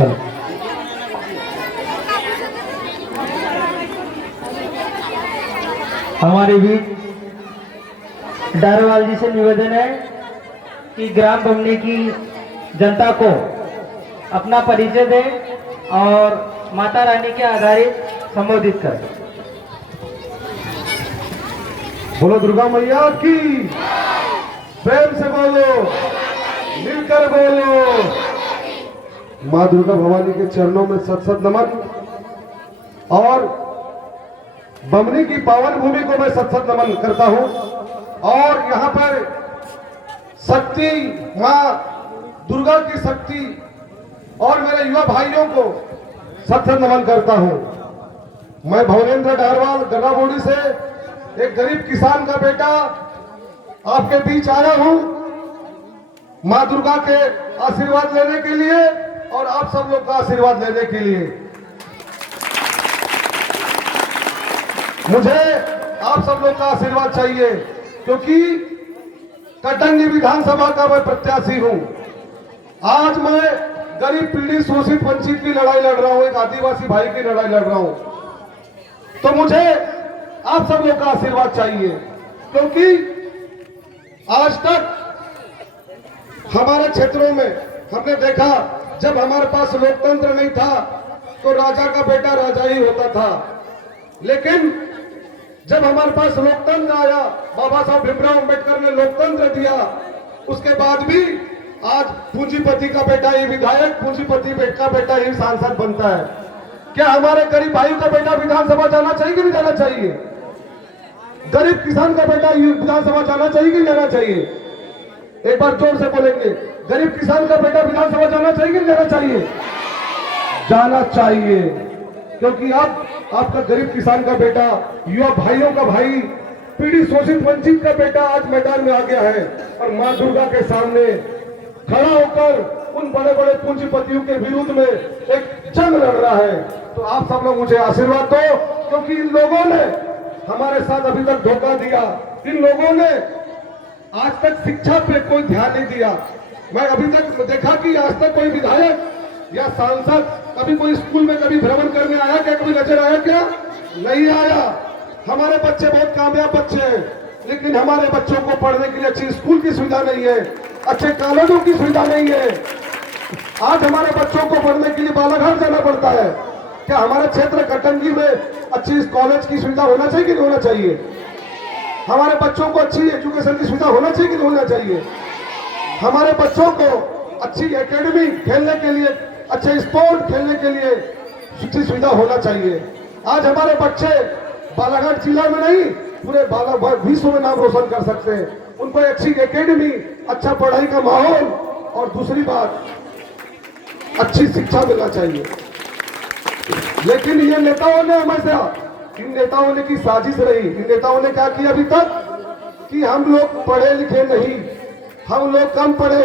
चलो हमारे भी डारवाल जी से निवेदन है कि ग्राम बमनी की जनता को अपना परिचय दें और माता रानी के आधारित संबोधित करें। बोलो दुर्गा मैया की, प्रेम से बोलो, मिलकर बोलो। माँ दुर्गा भवानी के चरणों में सत सत नमन और बमनी की पावन भूमि को मैं सत सत नमन करता हूं। और यहाँ पर शक्ति, माँ दुर्गा की शक्ति और मेरे युवा भाइयों को सत सत नमन करता हूं। मैं भवनेंद्र डारवाल गर्राबोड़ी से एक गरीब किसान का बेटा आपके बीच आया हूं मां दुर्गा के आशीर्वाद लेने के लिए और आप सब लोग का आशीर्वाद लेने के लिए। मुझे आप सब लोग का आशीर्वाद चाहिए क्योंकि कटंगी विधानसभा का मैं प्रत्याशी हूं। आज मैं गरीब पीड़ित शोषित वंचित की लड़ाई लड़ रहा हूं, एक आदिवासी भाई की लड़ाई लड़ रहा हूं। तो मुझे आप सब लोग का आशीर्वाद चाहिए क्योंकि आज तक हमारे क्षेत्रों में हमने देखा जब हमारे पास लोकतंत्र नहीं था तो राजा का बेटा राजा ही होता था, लेकिन जब हमारे पास लोकतंत्र आया, बाबा साहब भीमराव अंबेडकर ने लोकतंत्र दिया, उसके बाद भी आज पूंजीपति का बेटा ही विधायक, पूंजीपति का बेटा ही सांसद बनता है। क्या हमारे गरीब भाई का बेटा विधानसभा जाना चाहिए कि नहीं जाना चाहिए? गरीब किसान का बेटा विधानसभा जाना चाहिए कि नहीं जाना चाहिए? एक बार जोर से बोलेंगे, गरीब किसान का बेटा विधानसभा जाना चाहिए कि नहीं जाना चाहिए? जाना चाहिए, क्योंकि अब आपका गरीब किसान का बेटा, युवा भाइयों का भाई, पीड़ित शोषित वंचित का बेटा आज मैदान में आ गया है और मां दुर्गा के सामने खड़ा होकर उन बड़े बड़े पूंजीपतियों के विरुद्ध में एक जंग लड़ रहा है। तो आप सब लोग मुझे आशीर्वाद दो, क्योंकि इन लोगों ने हमारे साथ अभी तक धोखा दिया। इन लोगों ने आज तक शिक्षा पे कोई ध्यान नहीं दिया। मैं अभी तक देखा कि आज तक कोई विधायक या सांसद कभी कोई स्कूल में कभी भ्रमण करने आया क्या? कभी नजर आया क्या? नहीं आया। हमारे बच्चे बहुत कामयाब बच्चे हैं, लेकिन हमारे बच्चों को पढ़ने के लिए अच्छी स्कूल की सुविधा नहीं है, अच्छे कॉलेजों की सुविधा नहीं है। आज हमारे बच्चों को पढ़ने के लिए बालाघाट जाना पड़ता है। क्या हमारे क्षेत्र कटंगी में अच्छी कॉलेज की सुविधा होना चाहिए कि नहीं होना चाहिए? हमारे बच्चों को अच्छी एजुकेशन की सुविधा होना चाहिए कि नहीं होना चाहिए? हमारे बच्चों को अच्छी एकेडमी खेलने के लिए, अच्छे स्पोर्ट खेलने के लिए अच्छी सुविधा होना चाहिए। आज हमारे बच्चे बालाघाट जिला में नहीं, पूरे विश्व में नाम रोशन कर सकते हैं। उनको अच्छी एकेडमी, अच्छा पढ़ाई का माहौल और दूसरी बात अच्छी शिक्षा मिलना चाहिए। लेकिन ये नेताओं ने हमेशा, इन नेताओं ने की साजिश रही। इन नेताओं ने क्या किया अभी तक कि हम लोग पढ़े लिखे नहीं, हम लोग कम पढ़े,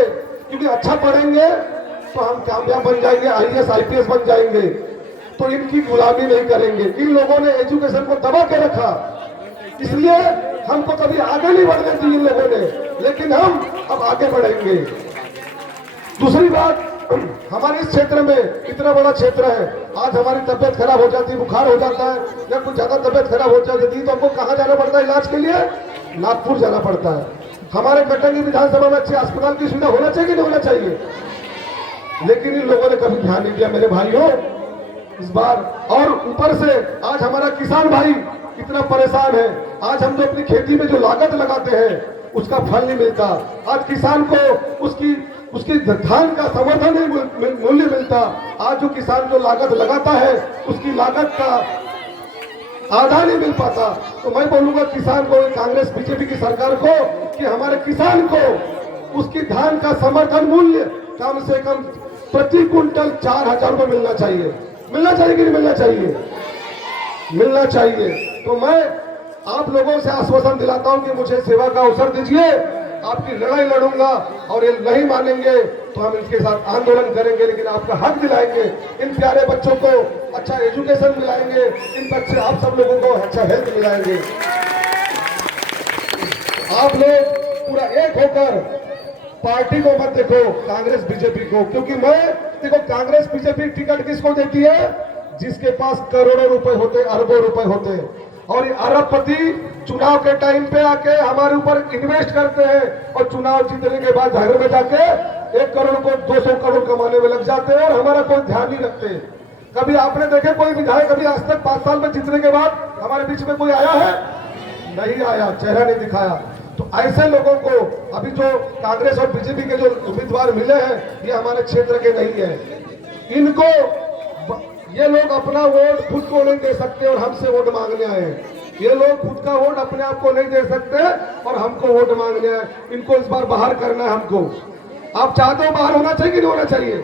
क्योंकि अच्छा पढ़ेंगे तो हम कामयाब बन जाएंगे, IAS IPS बन जाएंगे, तो इनकी गुलामी नहीं करेंगे। इन लोगों ने एजुकेशन को दबा के रखा, इसलिए हमको कभी आगे नहीं बढ़ने दी इन लोगों ने, लेकिन हम अब आगे बढ़ेंगे। दूसरी बात, हमारे इस क्षेत्र में इतना बड़ा क्षेत्र है, आज हमारी तबियत खराब हो जाती है, बुखार हो जाता है या कुछ ज्यादा तबियत खराब हो जाती है तो हमको कहाँ जाना पड़ता है इलाज के लिए? नागपुर जाना पड़ता है। हमारे कटंगी विधानसभा में अच्छे अस्पताल की सुविधा होना चाहिए कि नहीं होना चाहिए? लेकिन इन लोगों ने कभी ध्यान नहीं दिया मेरे भाइयों इस बार। और ऊपर से आज हमारा किसान भाई इतना परेशान है। आज हम जो अपनी खेती में जो लागत लगाते हैं उसका फल नहीं मिलता। आज किसान को उसकी धान का समर्थन नहीं मूल्य मिलता। आज जो किसान जो लागत लगाता है उसकी लागत का आधा नहीं मिल पाता। तो मैं बोलूंगा किसान को, कांग्रेस बीजेपी की सरकार को, कि हमारे किसान को उसकी धान का समर्थन मूल्य कम से कम प्रति कुंटल 4,000 रुपये मिलना चाहिए। मिलना चाहिए कि नहीं मिलना चाहिए? मिलना चाहिए। तो मैं आप लोगों से आश्वासन दिलाता हूं कि मुझे सेवा का अवसर दीजिए, आपकी लड़ाई लड़ूंगा और ये नहीं मानेंगे तो हम इनके साथ आंदोलन करेंगे, लेकिन आपका हक दिलाएंगे। इन प्यारे बच्चों को अच्छा एजुकेशन दिलाएंगे, इन बच्चे आप सब लोगों को अच्छा हेल्थ दिलाएंगे। आप लोग पूरा एक होकर पार्टी को मत देखो, कांग्रेस बीजेपी को, क्योंकि मैं देखो कांग्रेस बीजेपी टिकट किसको देती है? जिसके पास करोड़ों रुपए होते, अरबों रुपए होते, और ये अरबपति चुनाव के टाइम पे आके हमारे ऊपर इन्वेस्ट करते हैं और चुनाव जीतने के बाद घर में जाके 1 करोड़ को 200 करोड़ कमाने में लग जाते हैं और हमारा कोई ध्यान नहीं रखते। कभी आपने देखे कोई विधायक कभी आज तक 5 साल में जीतने के बाद हमारे बीच में कोई आया है? नहीं आया, चेहरा नहीं दिखाया। तो ऐसे लोगों को अभी जो कांग्रेस और बीजेपी के जो उम्मीदवार मिले हैं ये हमारे क्षेत्र के नहीं है। इनको ये लोग अपना वोट खुद को नहीं दे सकते और हमसे वोट मांगने आए। ये लोग खुद का वोट अपने आप को नहीं दे सकते और हमको वोट मांगने आए। इनको इस बार बाहर करना है हमको। आप चाहते हो बाहर होना चाहिए कि नहीं होना चाहिए?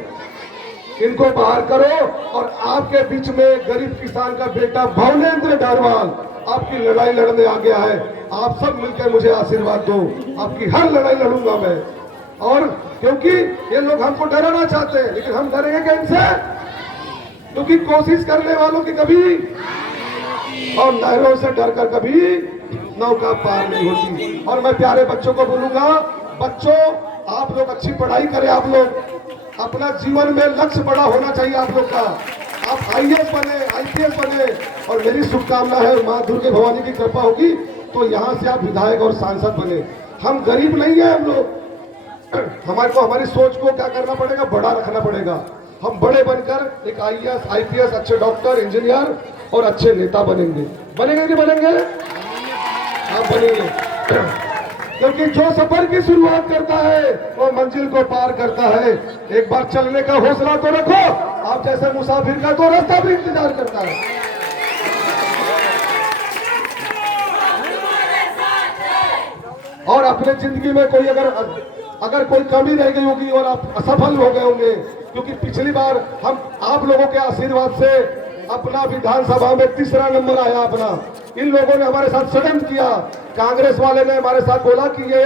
इनको बाहर करो और आपके बीच में गरीब किसान का बेटा भवनेंद्र डारवाल आपकी लड़ाई लड़ने आ गया है। आप सब मिलकर मुझे आशीर्वाद दो, आपकी हर लड़ाई लड़ूंगा मैं। और क्योंकि ये लोग हमको डराना चाहते हैं, लेकिन हम डरेंगे क्या इनसे? क्योंकि कोशिश करने वालों की कभी और नहरों से डरकर कभी नौका पार नहीं होती। और मैं प्यारे बच्चों को बोलूंगा, बच्चों आप लोग अच्छी पढ़ाई करें, आप लोग अपना जीवन में लक्ष्य बड़ा होना चाहिए आप लोग का। आप IAS बने, IPS बने, और मेरी शुभकामना है माँ दुर्गे भवानी की कृपा होगी तो यहाँ से आप विधायक और सांसद बने। हम गरीब नहीं है, हम लोग हमारे को हमारी सोच को क्या करना पड़ेगा, बड़ा रखना पड़ेगा। हम बड़े बनकर एक IAS IPS अच्छे डॉक्टर, इंजीनियर और अच्छे नेता बनेंगे। बनेंगे कि बनेंगे? आप बनेंगे, क्योंकि जो सफर की शुरुआत करता है वो मंजिल को पार करता है। एक बार चलने का हौसला तो रखो, आप जैसे मुसाफिर का तो रास्ता भी इंतजार करता है। और अपने जिंदगी में कोई अगर कोई कमी रह गई होगी और आप असफल हो गए होंगे, क्योंकि पिछली बार हम आप लोगों के आशीर्वाद से अपना विधानसभा में 3रा नंबर आया अपना। इन लोगों ने हमारे साथ षड्यंत्र किया। कांग्रेस वाले ने हमारे साथ बोला कि ये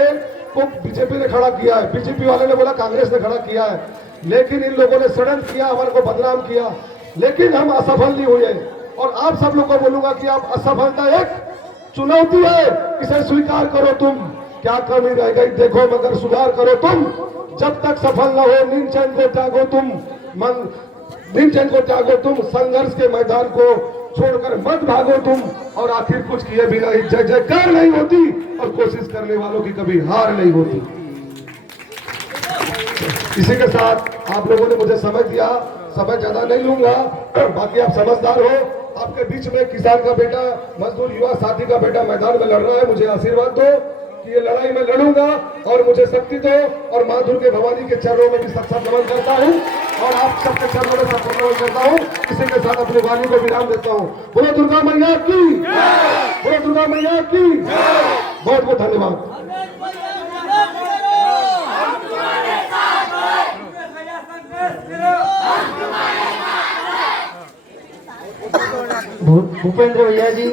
को बीजेपी ने खड़ा किया है, बीजेपी वाले ने बोला कांग्रेस ने खड़ा किया है, लेकिन इन लोगों ने षड्यंत्र किया, हमारे को बदनाम किया, लेकिन हम असफल नहीं हुए। और आप सब लोग को बोलूंगा कि आप असफलता एक चुनौती है, इसे स्वीकार करो। तुम क्या कमी रह गई देखो, मगर सुधार करो तुम। जब तक सफल न हो नींद चैन को त्यागो तुम, नींद चैन को त्यागो तुम, संघर्ष के मैदान को छोड़कर मत भागो तुम। और आखिर कुछ किए बिना ही जय जयकार नहीं होती और कोशिश करने वालों की कभी हार नहीं होती। इसी के साथ आप लोगों ने मुझे समय दिया, समय ज्यादा नहीं लूंगा, बाकी आप समझदार हो। आपके बीच में किसान का बेटा, मजदूर युवा साथी का बेटा मैदान में लड़ रहा है। मुझे आशीर्वाद दो कि ये लड़ाई मैं लड़ूंगा और मुझे शक्ति दो। और माँ दुर्गे भवानी के चरणों में भी सत नमन करता हूँ और आप सबके चरणों में सत नमन करता हूँ। इसी के साथ अपनी वाणी को विराम देता हूँ। बोलो दुर्गा मैया की, बोलो दुर्गा मैया की। बहुत बहुत धन्यवाद। भूपेंद्र भैया जी